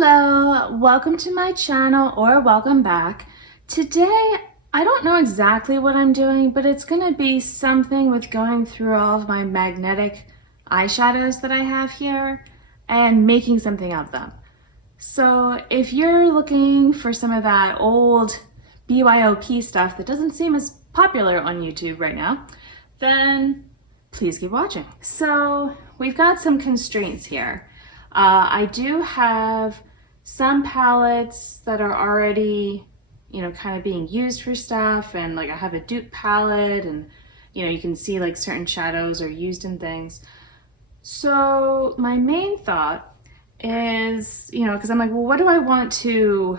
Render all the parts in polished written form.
Hello, welcome to my channel or welcome back. Today, I don't know exactly what I'm doing, but it's gonna be something with going through all of my magnetic eyeshadows that I have here and making something of them. So if you're looking for some of that old BYOP stuff that doesn't seem as popular on YouTube right now, then please keep watching. So we've got some constraints here. I do have some palettes that are already, kind of being used for stuff, and like I have a dupe palette, and you can see like certain shadows are used in things. So my main thought is, because I'm like, well, what do I want to,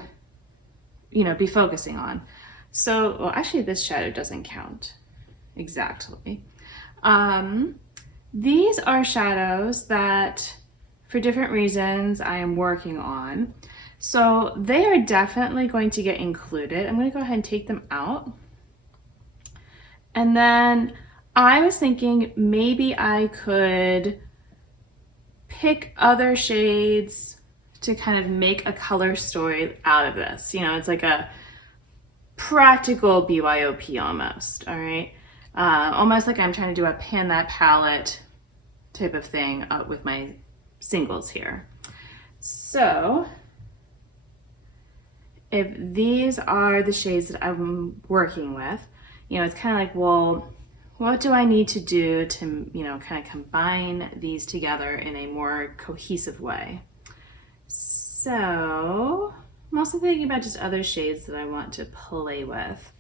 be focusing on? So, well, actually this shadow doesn't count exactly. These are shadows that for different reasons I am working on. So they are definitely going to get included. I'm going to go ahead and take them out. And then I was thinking maybe I could pick other shades to kind of make a color story out of this. It's like a practical BYOP almost, all right? Almost like I'm trying to do a pan that palette type of thing with my singles here. So if these are the shades that I'm working with, it's kind of like, well, what do I need to do to, kind of combine these together in a more cohesive way? So I'm also thinking about just other shades that I want to play with.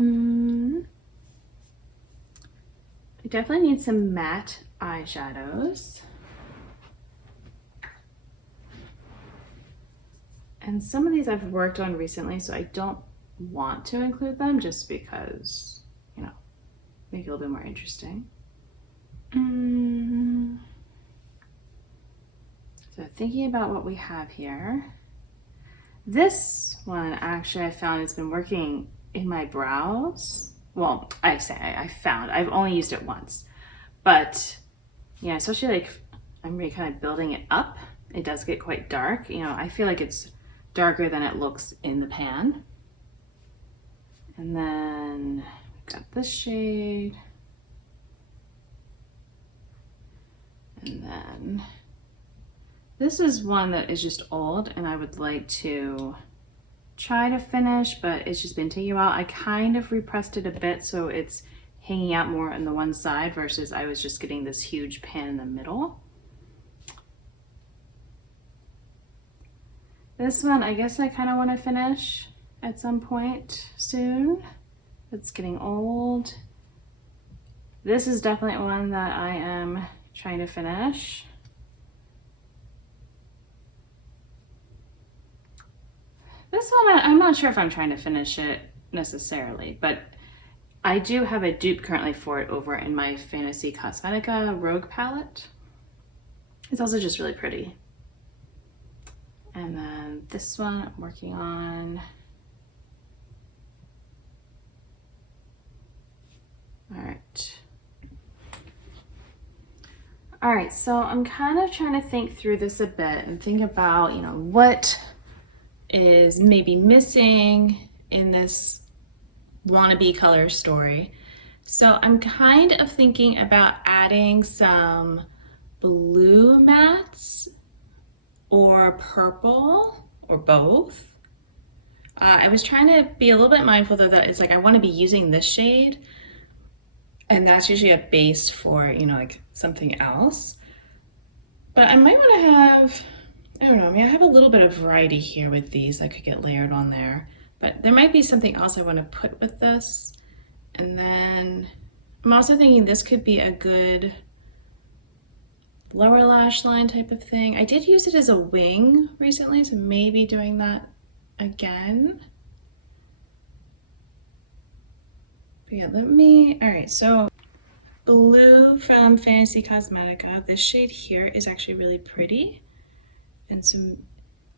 I definitely need some matte eyeshadows. And some of these I've worked on recently, so I don't want to include them just because, make it a little bit more interesting. So thinking about what we have here. This one actually I found it's been working in my brows. Well, I found, I've only used it once. But yeah, especially like I'm really kind of building it up. It does get quite dark. I feel like it's darker than it looks in the pan. And then we've got this shade. And then this is one that is just old and I would like to try to finish, but it's just been taking a while. I kind of repressed it a bit so it's hanging out more on the one side versus I was just getting this huge pan in the middle. This one, I guess I kind of want to finish at some point soon. It's getting old. This is definitely one that I am trying to finish. This one, I'm not sure if I'm trying to finish it necessarily, but I do have a dupe currently for it over in my Fantasy Cosmetica Rogue palette. It's also just really pretty. And then this one I'm working on. All right, so I'm kind of trying to think through this a bit and think about, what is maybe missing in this wannabe color story. So I'm kind of thinking about adding some blue mattes or purple or both. I was trying to be a little bit mindful though that it's like I want to be using this shade and that's usually a base for, like something else. But I might want to have, I don't know, I mean I have a little bit of variety here with these that could get layered on there. But there might be something else I want to put with this. And then I'm also thinking this could be a good lower lash line type of thing. I did use it as a wing recently, so maybe doing that again. But yeah, all right, so blue from Fantasy Cosmetica. This shade here is actually really pretty. And so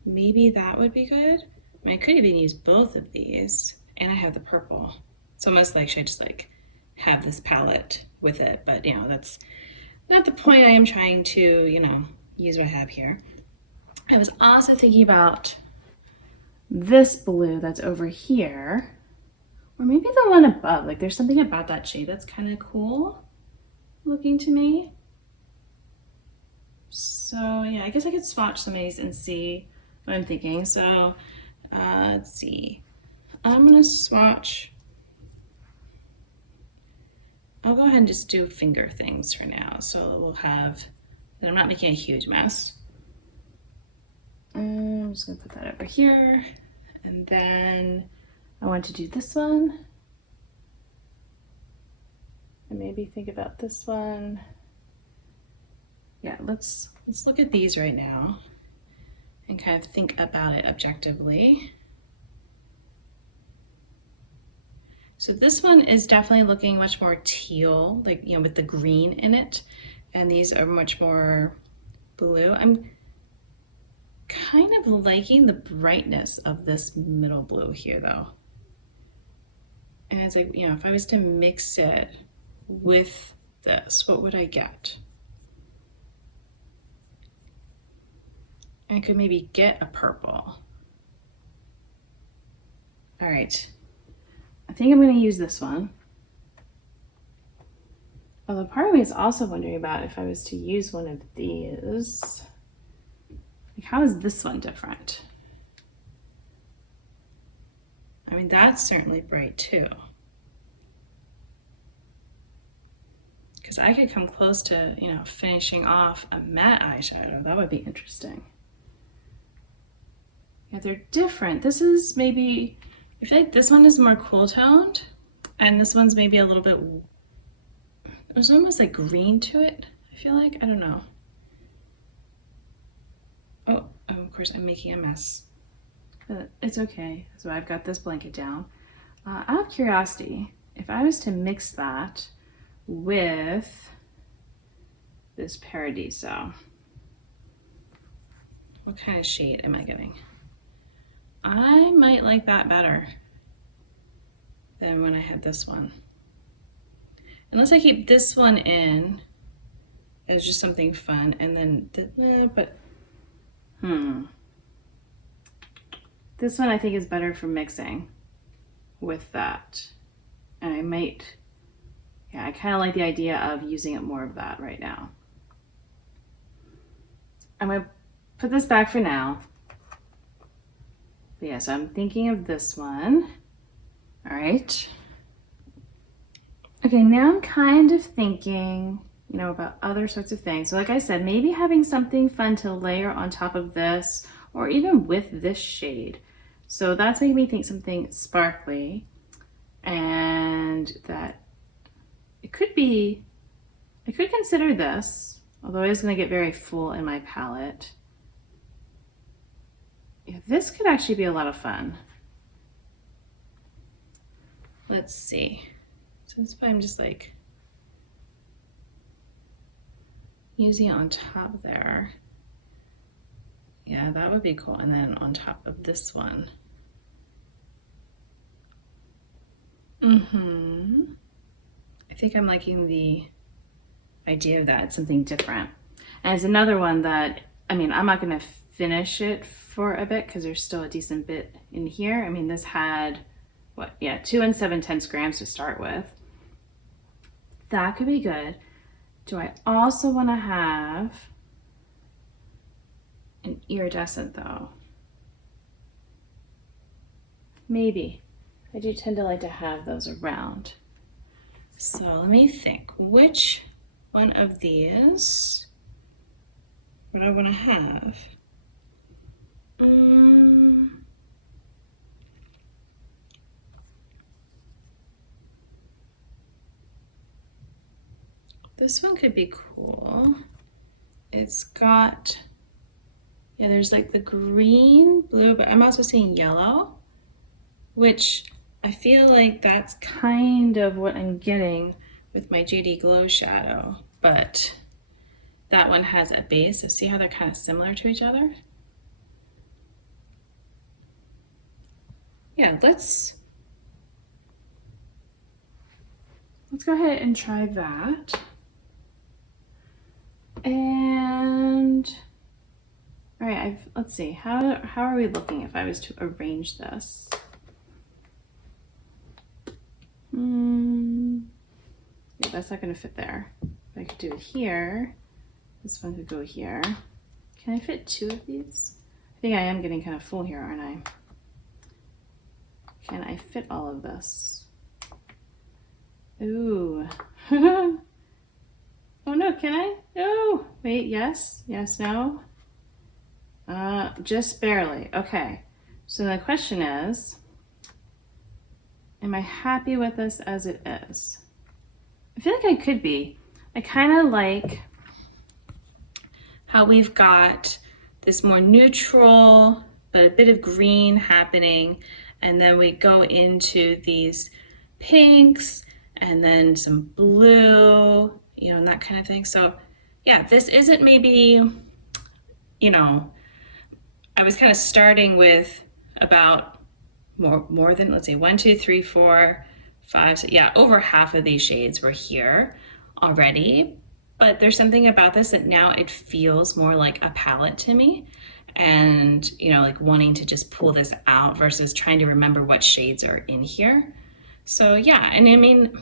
maybe that would be good. I mean, I could even use both of these, and I have the purple. It's almost like should I just like have this palette with it, but that's not the point. I am trying to, use what I have here. I was also thinking about this blue that's over here, or maybe the one above. Like there's something about that shade that's kind of cool looking to me. So yeah, I guess I could swatch some of these and see what I'm thinking. So let's see. I'm gonna swatch. I'll go ahead and just do finger things for now. So we'll have, and I'm not making a huge mess. I'm just gonna put that over here. And then I want to do this one. And maybe think about this one. Yeah, let's look at these right now and kind of think about it objectively. So this one is definitely looking much more teal, like, you know, with the green in it. And these are much more blue. I'm kind of liking the brightness of this middle blue here though. And it's like, you know, if I was to mix it with this, what would I get? I could maybe get a purple. All right, I think I'm gonna use this one. Although part of me is also wondering about if I was to use one of these, like how is this one different? I mean, that's certainly bright too. Because I could come close to, you know, finishing off a matte eyeshadow. That would be interesting. Yeah, they're different. This is maybe, I feel like this one is more cool toned and this one's maybe a little bit, there's almost like green to it, I feel like. I don't know. Oh, of course I'm making a mess. But it's okay. So I've got this blanket down. Out of curiosity, if I was to mix that with this Paradiso, what kind of shade am I getting? I might like that better than when I had this one. Unless I keep this one in as just something fun and then, this one I think is better for mixing with that. And I might, yeah, I kind of like the idea of using it more of that right now. I'm gonna put this back for now. But yeah, so I'm thinking of this one. All right. Okay, now I'm kind of thinking, you know, about other sorts of things. So like I said, maybe having something fun to layer on top of this or even with this shade. So that's making me think something sparkly and that it could be, I could consider this, although it is going to get very full in my palette. Yeah, this could actually be a lot of fun. Let's see. So this is why I'm just like using it on top there. Yeah, that would be cool. And then on top of this one. I think I'm liking the idea of that. It's something different. And it's another one that, I mean, I'm not gonna finish it for a bit because there's still a decent bit in here. I mean, this had, what, yeah, 2 and 7/10 grams to start with. That could be good. Do I also want to have an iridescent though? Maybe. I do tend to like to have those around. So let me think, which one of these would I want to have? This one could be cool. It's got, yeah, there's like the green, blue, but I'm also seeing yellow, which I feel like that's kind of what I'm getting with my JD Glow shadow, but that one has a base. So see how they're kind of similar to each other? Yeah, let's go ahead and try that. And All right, let's see, how are we looking if I was to arrange this? Yeah, that's not gonna fit there. If I could do it here, this one could go here. Can I fit 2 of these? I think I am getting kind of full here, aren't I? Can I fit all of this? Ooh. Oh no, can I? No. Wait, yes, no. Just barely. Okay. So the question is, am I happy with this as it is? I feel like I could be. I kind of like how we've got this more neutral, but a bit of green happening. And then we go into these pinks and then some blue, you know, and that kind of thing. So yeah, this isn't maybe, you know, I was kind of starting with about more than, let's say 1, 2, 3, 4, 5, 6, yeah, over half of these shades were here already. But there's something about this that now it feels more like a palette to me, and you know, like wanting to just pull this out versus trying to remember what shades are in here. So yeah, and I mean,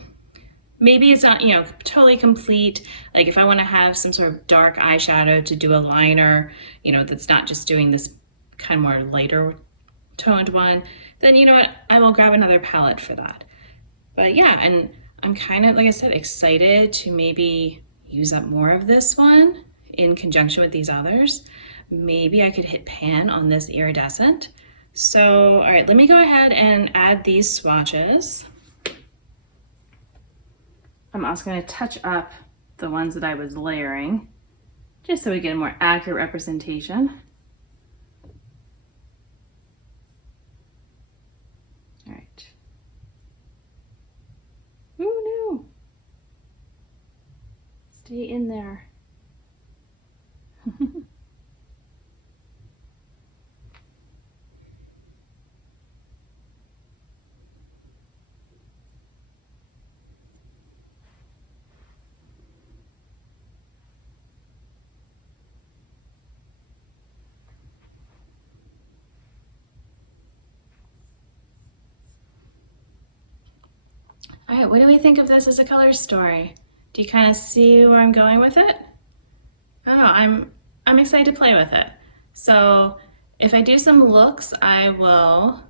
maybe it's not, you know, totally complete. Like if I want to have some sort of dark eyeshadow to do a liner, you know, that's not just doing this kind of more lighter toned one, then you know what, I will grab another palette for that. But yeah, and I'm kind of, like I said, excited to maybe use up more of this one in conjunction with these others. Maybe I could hit pan on this iridescent. So, all right, let me go ahead and add these swatches. I'm also going to touch up the ones that I was layering, just so we get a more accurate representation. All right. Oh no. Stay in there. All right, what do we think of this as a color story? Do you kind of see where I'm going with it? I don't know, I'm excited to play with it. So if I do some looks, I will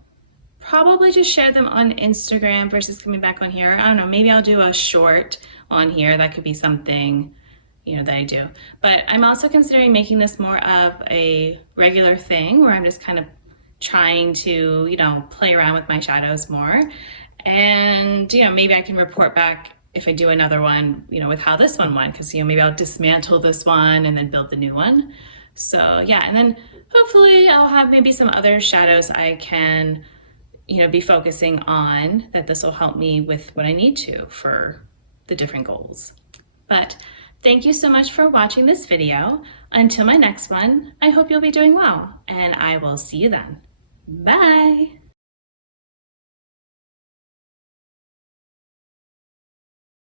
probably just share them on Instagram versus coming back on here. I don't know, maybe I'll do a short on here. That could be something, you know, that I do. But I'm also considering making this more of a regular thing where I'm just kind of trying to, you know, play around with my shadows more. And, you know, maybe I can report back if I do another one, you know, with how this one went, because, you know, maybe I'll dismantle this one and then build the new one. So yeah, and then hopefully I'll have maybe some other shadows I can, you know, be focusing on, that this will help me with what I need to for the different goals. But thank you so much for watching this video. Until my next one, I hope you'll be doing well, and I will see you then. Bye.